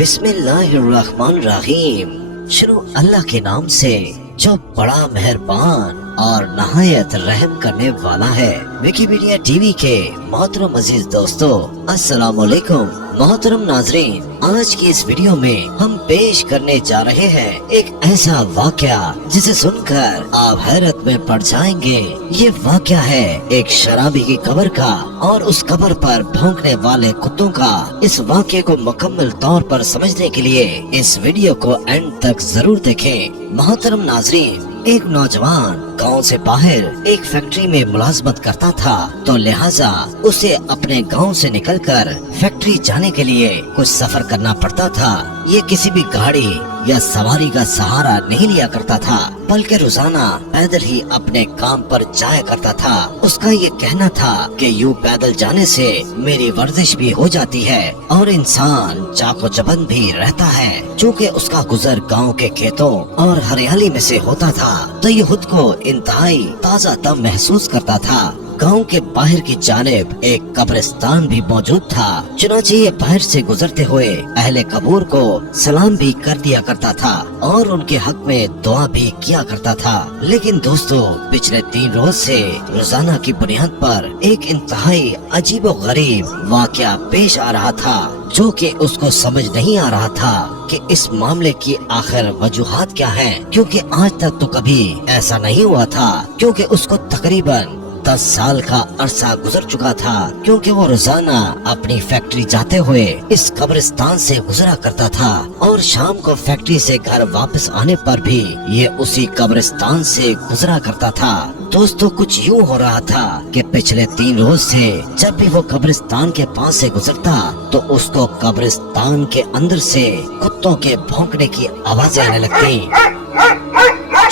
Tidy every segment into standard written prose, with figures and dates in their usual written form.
बिस्मिल्लाहिर्रहमानिर्रहीम। शुरू अल्लाह के नाम से जो बड़ा मेहरबान और नहायत रहम करने वाला है। विकिपीडिया टीवी के मोहतरम अजीज दोस्तों, अस्सलाम वालेकुम। मोहतरम नाजरीन, आज की इस वीडियो में हम पेश करने जा रहे हैं एक ऐसा वाकया जिसे सुनकर आप हैरत में पड़ जाएंगे। ये वाकया है एक शराबी की कब्र का और उस कब्र पर भौंकने वाले कुत्तों का। इस वाकये को मुकम्मल तौर पर समझने के लिए इस वीडियो को एंड तक जरूर देखें। मोहतरम नाजरीन, एक नौजवान गांव से बाहर एक फैक्ट्री में मुलाजमत करता था, तो लिहाजा उसे अपने गांव से निकलकर फैक्ट्री जाने के लिए कुछ सफर करना पड़ता था। ये किसी भी गाड़ी या सवारी का सहारा नहीं लिया करता था, बल्कि रोजाना पैदल ही अपने काम पर जाया करता था। उसका ये कहना था कि यूं पैदल जाने से मेरी वर्जिश भी हो जाती है और इंसान चाको चबंद भी रहता है। चूँकि उसका गुजर गांव के खेतों और हरियाली में से होता था, तो ये खुद को इंतहाई ताजा दम महसूस करता था। गांव के बाहर की जानिब एक कब्रिस्तान भी मौजूद था। चुनांचे ये बाहर से गुजरते हुए अहले कबूर को सलाम भी कर दिया करता था और उनके हक में दुआ भी किया करता था। लेकिन दोस्तों, पिछले 3 रोज से रोजाना की बुनियाद पर एक इंतहाई अजीबो गरीब वाकया पेश आ रहा था, जो कि उसको समझ नहीं आ रहा था कि इस मामले की आखिर वजूहात क्या है, क्योंकि आज तक तो कभी ऐसा नहीं हुआ था। क्योंकि उसको तकरीबन 10 साल का अरसा गुजर चुका था, क्योंकि वो रोजाना अपनी फैक्ट्री जाते हुए इस कब्रिस्तान से गुजरा करता था और शाम को फैक्ट्री से घर वापस आने पर भी ये उसी कब्रिस्तान से गुजरा करता था। दोस्तों, कुछ यूँ हो रहा था कि पिछले 3 रोज से जब भी वो कब्रिस्तान के पास से गुजरता, तो उसको कब्रिस्तान के अंदर से कुत्तों के भौंकने की आवाजें आने लगती।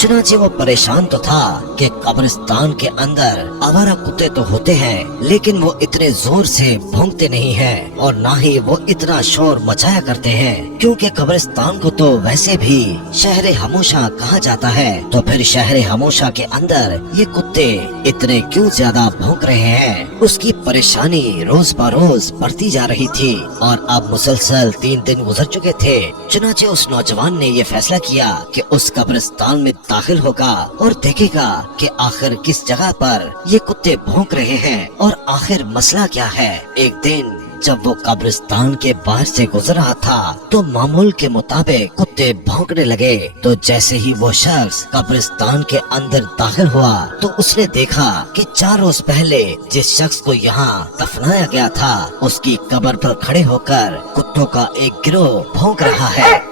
चुनांचे वो परेशान तो था कि कब्रिस्तान के अंदर आवारा कुत्ते तो होते हैं, लेकिन वो इतने जोर से भौंकते नहीं हैं और ना ही वो इतना शोर मचाया करते हैं। क्योंकि कब्रिस्तान को तो वैसे भी शहर हमोशा कहा जाता है, तो फिर शहर हमोशा के अंदर ये कुत्ते इतने क्यों ज्यादा भौंक रहे हैं। उसकी परेशानी रोज बरोज बढ़ती जा रही थी और अब मुसलसल 3 दिन गुजर चुके थे। चुनांचे उस नौजवान ने ये फैसला किया कि उस कब्रिस्तान में दाखिल होगा और देखेगा कि आखिर किस जगह पर ये कुत्ते भौंक रहे हैं और आखिर मसला क्या है। एक दिन जब वो कब्रिस्तान के बाहर से गुजर रहा था, तो मामूल के मुताबिक कुत्ते भौंकने लगे। तो जैसे ही वो शख्स कब्रिस्तान के अंदर दाखिल हुआ, तो उसने देखा कि 4 रोज पहले जिस शख्स को यहाँ दफनाया गया था, उसकी कब्र पर खड़े होकर कुत्तों का एक गिरोह भौंक रहा है।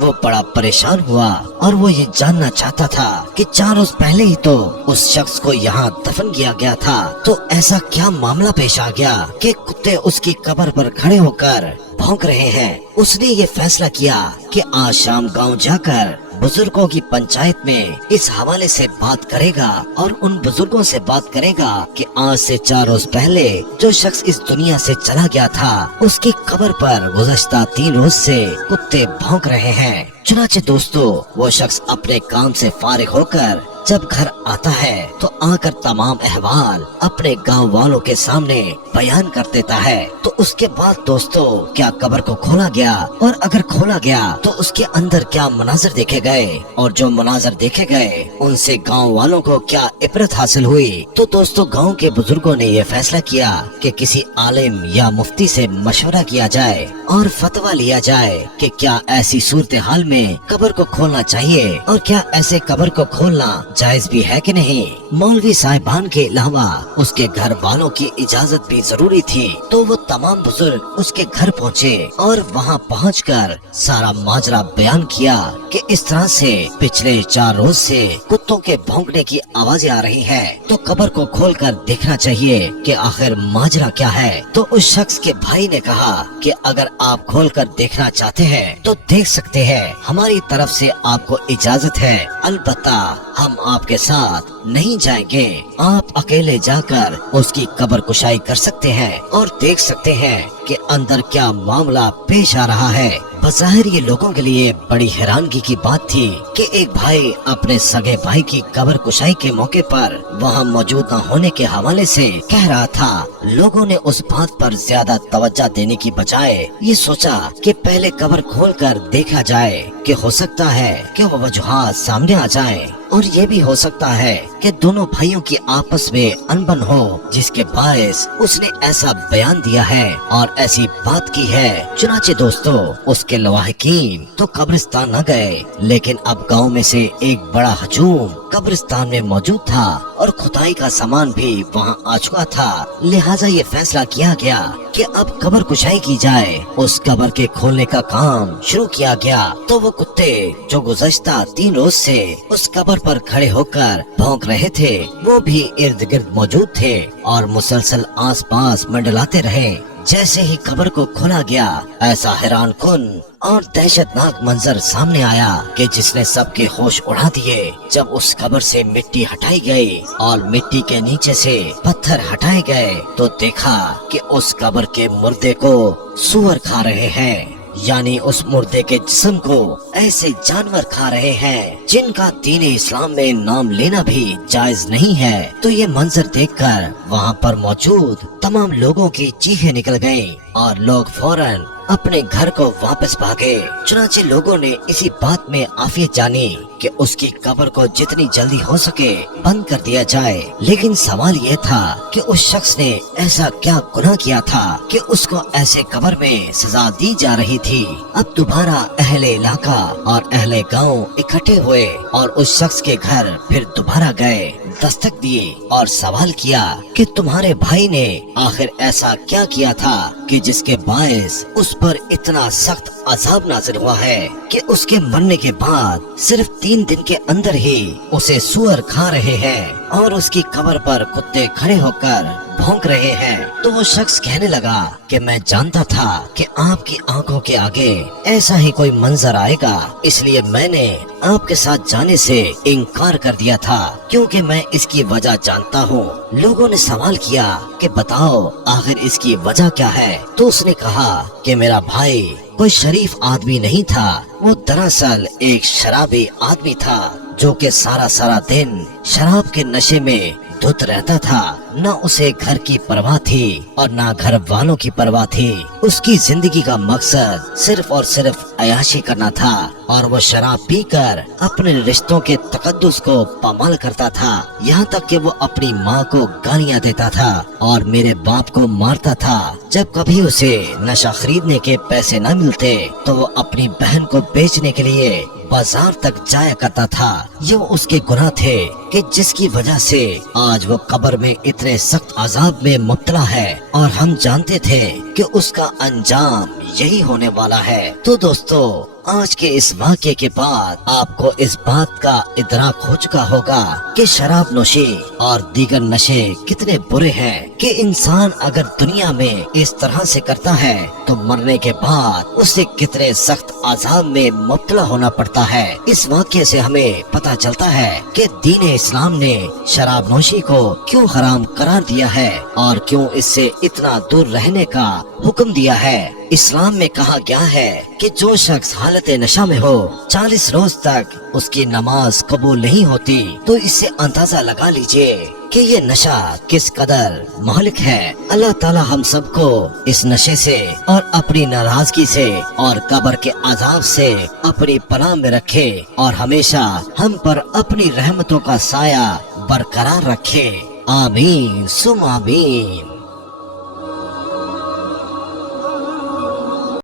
वो बड़ा परेशान हुआ और वो ये जानना चाहता था कि 4 रोज पहले ही तो उस शख्स को यहाँ दफन किया गया था, तो ऐसा क्या मामला पेश आ गया कि कुत्ते उसकी कब्र पर खड़े होकर भौंक रहे हैं। उसने ये फैसला किया कि आज शाम गांव जाकर बुजुर्गों की पंचायत में इस हवाले से बात करेगा और उन बुजुर्गों से बात करेगा कि आज से 4 रोज पहले जो शख्स इस दुनिया से चला गया था, उसकी कब्र पर गुज़श्ता 3 रोज से कुत्ते भौंक रहे हैं। चुनांचे दोस्तों, वो शख्स अपने काम से फारिग होकर जब घर आता है, तो आकर तमाम अहवाल अपने गांव वालों के सामने बयान कर देता है। तो उसके बाद दोस्तों, क्या कब्र को खोला गया, और अगर खोला गया तो उसके अंदर क्या मनाजर देखे गए, और जो मनाजर देखे गए उनसे गांव वालों को क्या इबरत हासिल हुई। तो दोस्तों, गांव के बुजुर्गों ने यह फैसला किया कि किसी आलिम या मुफ्ती से मशवरा किया जाए और फतवा लिया जाए कि क्या ऐसी सूरत हाल में कब्र को खोलना चाहिए और क्या ऐसे कब्र को खोलना जायज भी है कि नहीं। मौलवी साहिबान के अलावा उसके घर वालों की इजाजत भी जरूरी थी। तो वो तमाम बुजुर्ग उसके घर पहुँचे और वहाँ पहुँचकर सारा माजरा बयान किया कि इस तरह से पिछले 4 रोज से कुत्तों के भौंकने की आवाजें आ रही हैं, तो कब्र को खोलकर देखना चाहिए कि आखिर माजरा क्या है। तो उस शख्स के भाई ने कहा कि अगर आप खोलकर देखना चाहते हैं तो देख सकते हैं, हमारी तरफ से आपको इजाजत है, अलबत्ता हम आपके साथ नहीं जाएंगे। आप अकेले जाकर उसकी कब्र कुशाई कर सकते हैं और देख सकते हैं कि अंदर क्या मामला पेश आ रहा है। बज़ाहिर ये लोगों के लिए बड़ी हैरानगी की बात थी कि एक भाई अपने सगे भाई की कब्र कुशाई के मौके पर वहाँ मौजूद न होने के हवाले से कह रहा था। लोगों ने उस बात पर ज्यादा तवज्जो देने की बजाय ये सोचा कि पहले कब्र खोलकर देखा जाए कि हो सकता है कि वो वजूहात सामने आ जाए, और ये भी हो सकता है कि दोनों भाइयों की आपस में अनबन हो, जिसके बायस उसने ऐसा बयान दिया है और ऐसी बात की है। चुनाचे दोस्तों, उसके लवाहिकीन तो कब्रिस्तान न गए, लेकिन अब गांव में से एक बड़ा हजूम कब्रिस्तान में मौजूद था और खुदाई का सामान भी वहां आ चुका था। लिहाजा ये फैसला किया गया कि अब कब्र कुशाई की जाए। उस कब्र के खोलने का काम शुरू किया गया तो वो कुत्ते जो गुज़श्ता 3 रोज से उस कब्र पर खड़े होकर भौंक रहे थे, वो भी इर्द गिर्द मौजूद थे और मुसलसल आस पास मंडलाते रहे। जैसे ही कब्र को खोला गया, ऐसा हैरान कुन और दहशतनाक मंजर सामने आया कि जिसने सबके होश उड़ा दिए। जब उस कब्र से मिट्टी हटाई गई और मिट्टी के नीचे से पत्थर हटाए गए तो देखा कि उस कब्र के मुर्दे को सूअर खा रहे हैं, यानी उस मुर्दे के जिस्म को ऐसे जानवर खा रहे हैं जिनका दीन इस्लाम में नाम लेना भी जायज नहीं है। तो ये मंजर देखकर वहाँ पर मौजूद तमाम लोगों की चीखें निकल गईं और लोग फौरन अपने घर को वापस भागे। चुनाचे लोगों ने इसी बात में आफियत जानी कि उसकी कब्र को जितनी जल्दी हो सके बंद कर दिया जाए। लेकिन सवाल ये था कि उस शख्स ने ऐसा क्या गुनाह किया था कि उसको ऐसे कब्र में सजा दी जा रही थी। अब दोबारा अहले इलाका और अहले गांव इकट्ठे हुए और उस शख्स के घर फिर दोबारा गए, दस्तक दिए और सवाल किया कि तुम्हारे भाई ने आखिर ऐसा क्या किया था कि जिसके बायस उस पर इतना सख्त अजाब नाज़िल हुआ है कि उसके मरने के बाद सिर्फ 3 दिन के अंदर ही उसे सूअर खा रहे हैं और उसकी कब्र पर कुत्ते खड़े होकर भौंक रहे हैं। तो वो शख्स कहने लगा कि मैं जानता था कि आपकी आंखों के आगे ऐसा ही कोई मंजर आएगा, इसलिए मैंने आपके साथ जाने से इनकार कर दिया था, क्योंकि मैं इसकी वजह जानता हूँ। लोगों ने सवाल किया कि बताओ आखिर इसकी वजह क्या है। तो उसने कहा कि मेरा भाई कोई शरीफ आदमी नहीं था, वो दरअसल एक शराबी आदमी था जो कि सारा दिन शराब के नशे में धुत रहता था। न उसे घर की परवाह थी और न घर वालों की परवाह थी। उसकी जिंदगी का मकसद सिर्फ और सिर्फ अयाशी करना था और वो शराब पीकर अपने रिश्तों के तकद्दुस को पामाल करता था। यहाँ तक कि वो अपनी माँ को गालियाँ देता था और मेरे बाप को मारता था। जब कभी उसे नशा खरीदने के पैसे न मिलते तो वो अपनी बहन को बेचने के लिए बाजार तक जाया करता था। ये उसके गुनाह थे कि जिसकी वजह से आज वो कब्र में इतने सख्त अजाब में मुब्तला है और हम जानते थे कि उसका अंजाम यही होने वाला है। तो दोस्तों, आज के इस वाक़े के बाद आपको इस बात का इदराक हो चुका होगा कि शराब नोशी और दीगर नशे कितने बुरे हैं कि इंसान अगर दुनिया में इस तरह से करता है तो मरने के बाद उसे कितने सख्त अजाब में मुब्तला होना पड़ता है। इस वाक़े से हमें पता चलता है कि दीन इस्लाम ने शराब नोशी को क्यों हराम करार दिया है और क्यों इससे इतना दूर रहने का हुक्म दिया है। इस्लाम में कहा गया है कि जो शख्स हालत नशा में हो 40 रोज तक उसकी नमाज कबूल नहीं होती, तो इससे अंदाजा लगा लीजिए कि ये नशा किस कदर महलिक है। अल्लाह ताला हम सबको इस नशे से और अपनी नाराजगी से और कब्र के अजाब से अपनी पनाह में रखे और हमेशा हम पर अपनी रहमतों का साया बरकरार रखे। आमीन सुम आमीन।